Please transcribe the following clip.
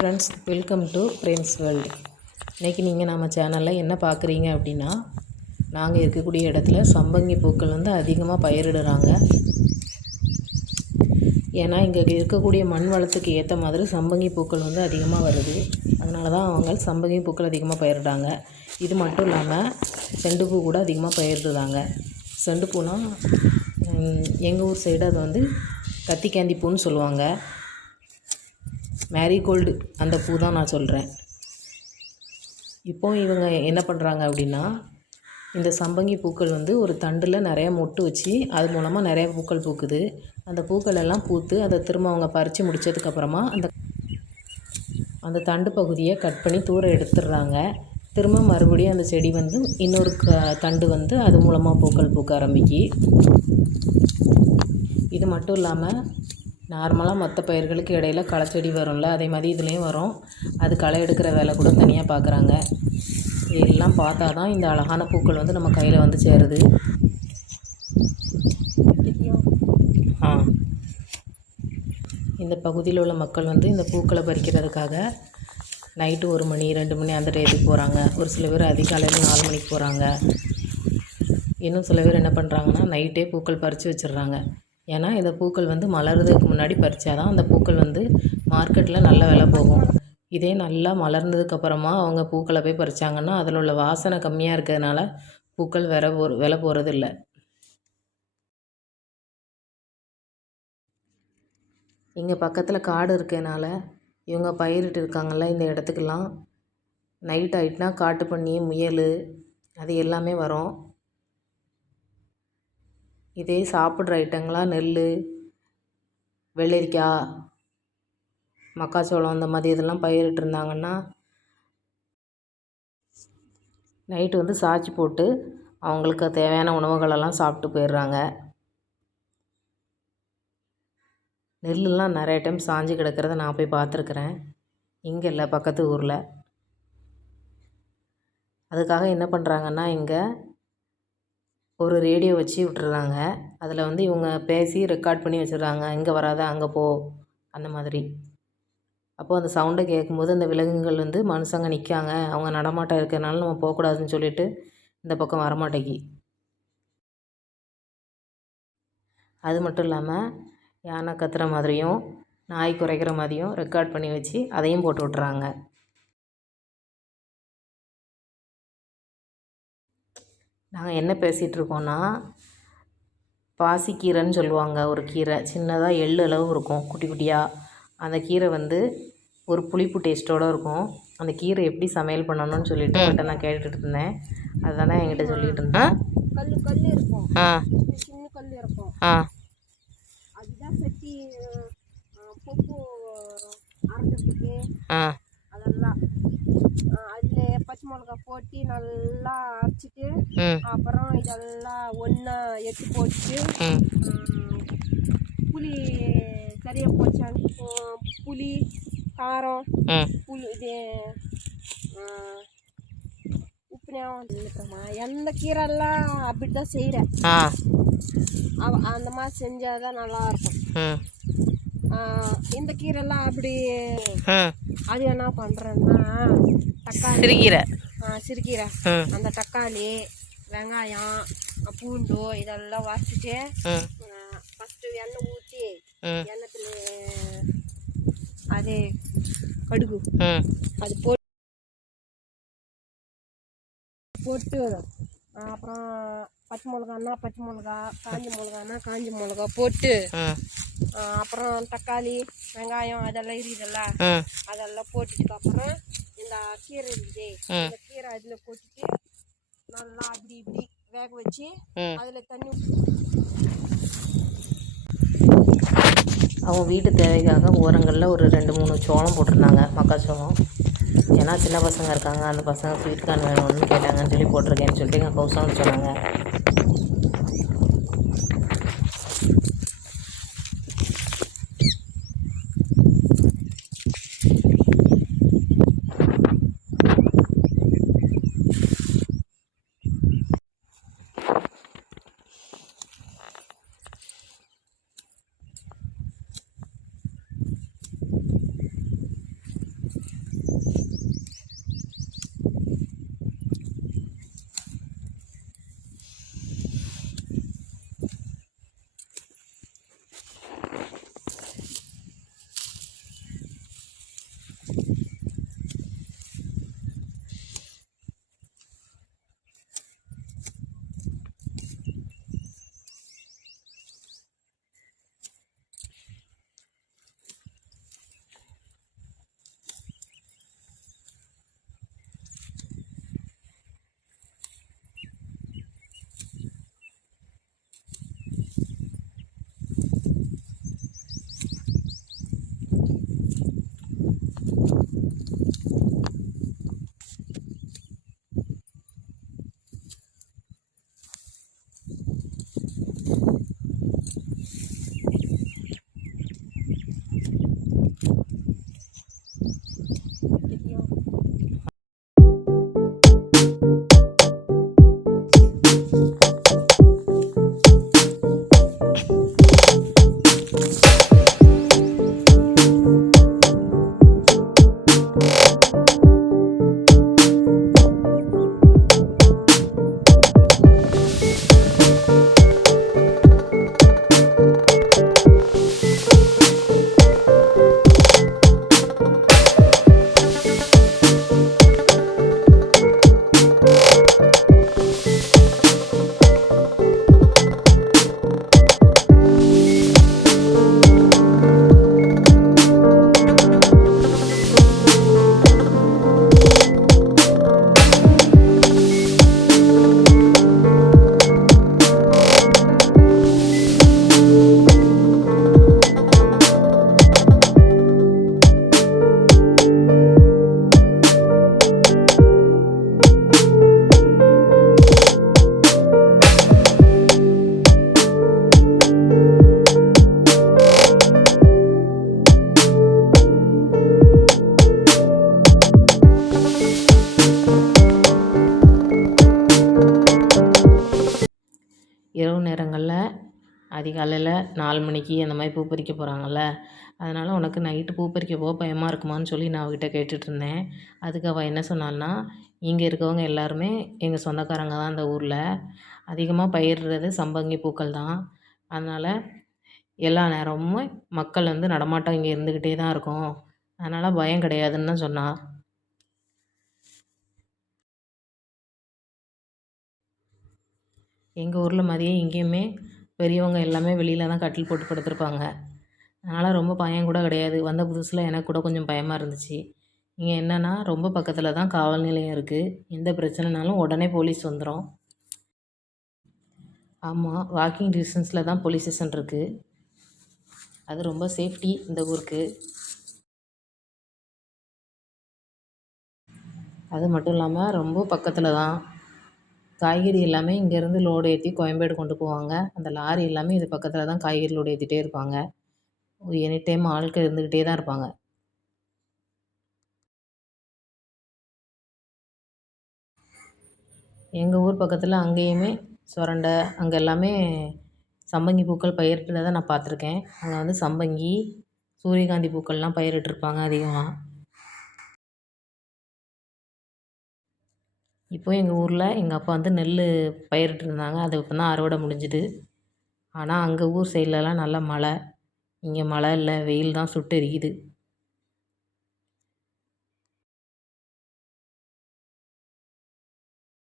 Friends welcome to friends world இன்றைக்கி நீங்கள் நம்ம சேனலில் என்ன பார்க்குறீங்க அப்படின்னா நாங்கள் இருக்கக்கூடிய இடத்துல சம்பங்கி பூக்கள் வந்து அதிகமாக பயிரிடுறாங்க. ஏன்னா இங்கே இருக்கக்கூடிய மண் வளத்துக்கு ஏற்ற மாதிரி சம்பங்கி பூக்கள் வந்து அதிகமாக வருது. அதனால தான் அவங்க சம்பங்கி பூக்கள் அதிகமாக பயிரிடுறாங்க. இது மட்டும் இல்லாமல் செண்டு பூ கூட அதிகமாக பயிரிடுறாங்க. செண்டு பூனால் எங்கள் ஊர் சைடு அது வந்து கத்திக்காந்தி பூன்னு சொல்லுவாங்க. மேரிகோல்டு அந்த பூ தான் நான் சொல்கிறேன் இப்போ இவங்க என்ன பண்ணுறாங்க அப்படின்னா இந்த சம்பங்கி பூக்கள் வந்து ஒரு தண்டில் நிறைய மொட்டு வச்சு அது மூலமாக நிறைய பூக்கள் பூக்குது. அந்த பூக்கள் எல்லாம் பூத்து அதை திரும்ப அவங்க பறித்து முடித்ததுக்கப்புறமா அந்த அந்த தண்டு பகுதியை கட் பண்ணி தூர எடுத்துடுறாங்க. திரும்ப மறுபடியும் அந்த செடி வந்து இன்னொரு க தண்டு வந்து அது மூலமாக பூக்கள் பூக்க ஆரம்பிக்கி. இது மட்டும் இல்லாமல் நார்மலாக மற்ற பயிர்களுக்கு இடையில களைச்செடி வரும்ல அதே மாதிரி இதுலேயும் வரும். அது களை எடுக்கிற வேலை கூட தனியாக பார்க்குறாங்க இதெல்லாம் பார்த்தா தான் இந்த அழகான பூக்கள் வந்து நம்ம கையில் வந்து சேருது. ஆ. இந்த பகுதியில் உள்ள மக்கள் வந்து இந்த பூக்களை பறிக்கிறதுக்காக நைட்டு ஒரு மணி ரெண்டு மணி அந்த டயத்துக்கு போகிறாங்க ஒரு சில பேர் அதிகாலையில் நாலு மணிக்கு போகிறாங்க இன்னும் சில பேர் என்ன பண்ணுறாங்கன்னா நைட்டே பூக்கள் பறித்து வச்சிடுறாங்க. ஏன்னா இந்த பூக்கள் வந்து மலர்றதுக்கு முன்னாடி பறித்தா தான் அந்த பூக்கள் வந்து மார்க்கெட்டில் நல்ல விலை போகும். இதே நல்லா மலர்ந்ததுக்கப்புறமா அவங்க பூக்களை போய் பறித்தாங்கன்னா அதில் உள்ள வாசனை கம்மியாக இருக்கிறதுனால பூக்கள் வில போ விலை போகிறது இல்லை இங்கே பக்கத்தில் காடு இருக்கிறதுனால இவங்க பயிரிட்டு இருக்காங்கள்ல இந்த இடத்துக்கெல்லாம். நைட் ஆகிட்டுனா காட்டு பண்ணி முயல் அது எல்லாமே வரும். இதே சாப்பிட்ற ஐட்டங்களாக நெல் வெள்ளரிக்காய் மக்காச்சோளம் இந்த மாதிரி இதெல்லாம் பயிரிட்டிருந்தாங்கன்னா நைட்டு வந்து சாய்ச்சி போட்டு அவங்களுக்கு தேவையான உணவுகளெல்லாம் சாப்பிட்டு போயிடுறாங்க. நெல்லுலாம் நிறைய டைம் சாஞ்சு கிடக்கிறத நான் போய் பார்த்துருக்குறேன். இங்கே இல்லை பக்கத்து ஊரில். அதுக்காக என்ன பண்ணுறாங்கன்னா இங்கே ஒரு ரேடியோ வச்சு விட்டுறாங்க. அதில் வந்து இவங்க பேசி ரெக்கார்ட் பண்ணி வச்சிடுறாங்க. இங்கே வராத அங்கே போ அந்த மாதிரி. அப்போது அந்த சவுண்டை கேட்கும்போது அந்த விலங்குகள் வந்து மனுஷங்க நிற்காங்க அவங்க நடமாட்டம் இருக்கிறனால நம்ம போகக்கூடாதுன்னு சொல்லிட்டு இந்த பக்கம் வரமாட்டேங்கி. அது மட்டும் இல்லாமல் யானை கத்துற மாதிரியும் நாய் குறைக்கிற மாதிரியும் ரெக்கார்ட் பண்ணி வச்சு அதையும் போட்டு விட்றாங்க நாங்கள் என்ன பேசிகிட்ருக்கோன்னா பாசிக்கீரைன்னு சொல்லுவாங்க ஒரு கீரை. சின்னதாக எள்ளு அளவு இருக்கும் குட்டி குட்டியாக அந்த கீரை வந்து ஒரு புளிப்பு டேஸ்ட்டோடு இருக்கும். அந்த கீரை எப்படி சமையல் பண்ணணும்னு சொல்லிட்டு அவர்கிட்ட நான் கேட்டுட்டு இருந்தேன் அதுதானே என்கிட்ட சொல்லிட்டு இருந்தேன் கல் கல் இருக்கும். ஆ. சின்ன கல் இருக்கும். ஆ. அதுதான் சட்டி பப்பு அரைக்கிறதுக்கு ஆ. மிளகா போட்டு நல்லா அரைச்சிட்டு அப்புறம் இதெல்லாம் ஒன்றா எடுத்து போட்டு புளி சரியாக போச்சான்னு புளி காரம் புளி இது உப்பு ஞாபகம் எந்த கீரைலாம் அப்படி தான் செய்கிறேன் அந்த மாதிரி செஞ்சால் தான் நல்லாயிருக்கும் இந்த கீரைலாம் அப்படி அது என்ன பண்ணுறேன்னா தக்காளி சிறுகீரை. சிறுகீரை. அந்த தக்காளி வெங்காயம் பூண்டு இதெல்லாம் ம் ஃபஸ்ட்டு எண்ணெய் ஊற்றி ம் எண்ணெத்தில் அது கடுகு. அது போட்டு போட்டு அப்புறம் பச்சை மிளகான்னா பச்சை மிளகா காஞ்ச மிளகான்னா காஞ்ச மிளகா போட்டு அப்புறம் தக்காளி வெங்காயம் அதெல்லாம் இருக்குதுல்ல அதெல்லாம் போட்டுட்டு அப்புறம் இந்த கீரை இருக்குது ம். இந்த கீரை அதில் போட்டுட்டு நல்லா அப்படி இப்படி வேக வச்சு அதில் தண்ணி அவங்க வீட்டு தேவைக்காக ஓரங்களில் ஒரு ரெண்டு மூணு சோளம் போட்டிருந்தாங்க மக்காச்சோளம் ஏன்னா சின்ன பசங்க இருக்காங்க அந்த பசங்க ஸ்வீட் கார்ன் வேணும்னு கேட்டாங்கன்னு சொல்லி போட்டிருக்கேன்னு சொல்லிட்டு எங்கள் கௌசம்னு சொன்னாங்க. அதிகாலையில் நாலு மணிக்கு அந்த மாதிரி பூ பறிக்க போகிறாங்கள்ல அதனால் உனக்கு நைட்டு பூ பறிக்க போக பயமாக இருக்குமான்னு சொல்லி நான் அவகிட்ட கேட்டுட்ருந்தேன் அதுக்கு அவள் என்ன சொன்னான்னா இங்கே இருக்கவங்க எல்லாருமே எங்கள் சொந்தக்காரங்க தான் அந்த ஊரில். அதிகமாக பயிரிடுறது சம்பங்கி பூக்கள் தான். அதனால் எல்லா நேரமும் மக்கள் வந்து நடமாட்டம் இங்கே இருந்துக்கிட்டே தான் இருக்கும். அதனால் பயம் கிடையாதுன்னு தான் சொன்னாள் எங்கள் ஊரில் மாதிரியே இங்கேயுமே பெரியவங்க எல்லாமே வெளியில் தான் கட்டில் போட்டு படுத்திருப்பாங்க. அதனால் ரொம்ப பயம் கூட கிடையாது. வந்த புதுசில் எனக்கு கூட கொஞ்சம் பயமாக இருந்துச்சு. இங்கே என்னென்னா ரொம்ப பக்கத்தில் தான் காவல் நிலையம் இருக்குது எந்த பிரச்சனைனாலும் உடனே போலீஸ் வந்துடும் ஆமாம் வாக்கிங் டிஸ்டன்ஸில் தான் போலீஸ் ஸ்டேஷன் இருக்குது அது ரொம்ப சேஃப்டி இந்த ஊருக்கு. அது மட்டும் இல்லாமல் ரொம்ப பக்கத்தில் தான் காய்கறி எல்லாமே இங்கேருந்து லோடு ஏற்றி கோயம்பேடு கொண்டு போவாங்க. அந்த லாரி எல்லாமே இது பக்கத்தில் தான் காய்கறி லோடு ஏற்றிட்டே இருப்பாங்க. எனி டைம் ஆட்கள் இருந்துக்கிட்டே தான் இருப்பாங்க. எங்கள் ஊர் பக்கத்தில் அங்கேயுமே சுரண்டை அங்கே எல்லாமே சம்பங்கி பூக்கள் பயிரிட்டதை நான் பார்த்துருக்கேன். அங்கே வந்து சம்பங்கி சூரியகாந்தி பூக்கள்லாம் பயிரிட்டிருப்பாங்க அதிகமாக இப்போ எங்கள் ஊரில் எங்கள் அப்பா வந்து நெல் பயிரிட்டிருந்தாங்க. அது இப்போ தான் அறுவடை முடிஞ்சுது. ஆனால் அங்கே ஊர் சைட்லலாம் நல்லா மழை. இங்கே மழை இல்லை வெயில் தான் சுட்டு